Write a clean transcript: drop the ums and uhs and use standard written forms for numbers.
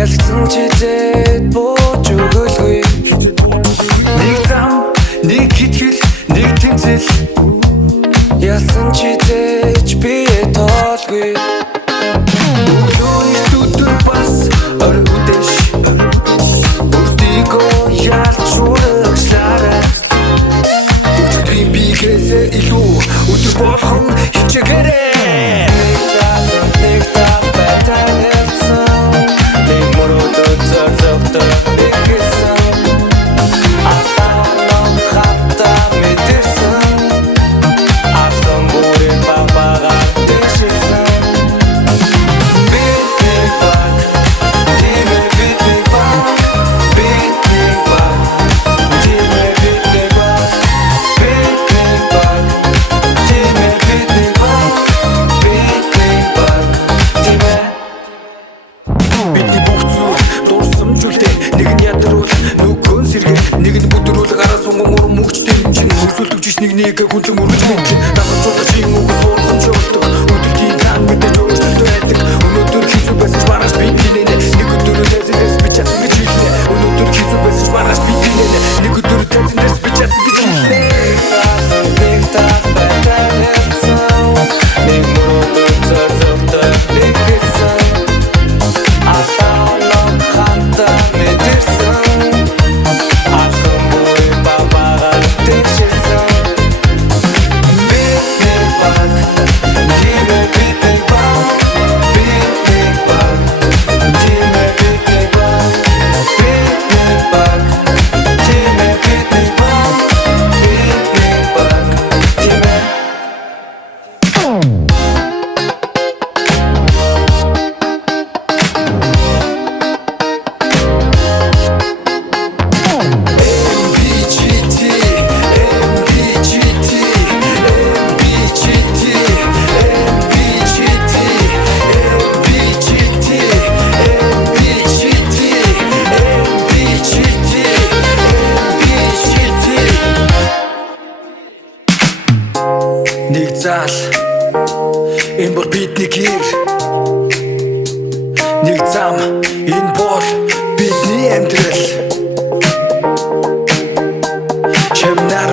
Ялгсан читэд бууж өгөөлгүй. Нэг зам, нэг хитгэл, нэг тэмцэл. Ялсан читэд би тоолгүй. Өглөөний өдөр бас орой үдэш. Өөртөө ялж урагшлаарай. Өчигдрийн бигээсээ илүү өдөр болгон хичээгээрэй. Нэг тав байтан хэлсэн. Нэг мөрөдөө зөрзөгтөө бигсэн. Атаалон хатта мэдэрсэн. Астон бүрийн бабагаар дэшсэн. Битник баг, тимэ битник баг. Битник баг, тимэ битник баг. Битник баг, тимэ битник баг. Битник баг, тимэ. Бидний бүх зүйл дурсамжуултай. Нэг нь ядарвал нүгэн сэргээ. Нэг нь бүдрүүл гараа сунган уран мөгчтэй чинь өсөлтөвч ш нэг хүнлэн мөрөж мөнгө. Насалжуулах чинь үг сургам шуулдаг. Өдөртийн цаан мэдээж өөрчлөлтөө байдаг. Өнөөдөр хийцүү байсан ч маргааш би гинэнэ. Нэг өдөр тайзанаас би чад ингэж хэлнэ. Өнөөдөр хийцүү байсан ч маргааш би гинэнэ. Нэг өдөр тайзанаас би чад ингэж хэлнэ. Нэг таг байтан хэлсэн. Нэг мөрөдөө зөрзөгтөө бигсэн. Атаалон хатта мэдэрсэн. Астон бүрийн бабагаар дэшсэн. Битник баг, тимэ битник баг. Битник баг, тимэ битник баг. Битник баг, тимэ битник баг. Битник баг, тимэ. Нэг зал энэ бол бидний гэр. Нэг зам энэ бол бидний амьдрал. Чамнаар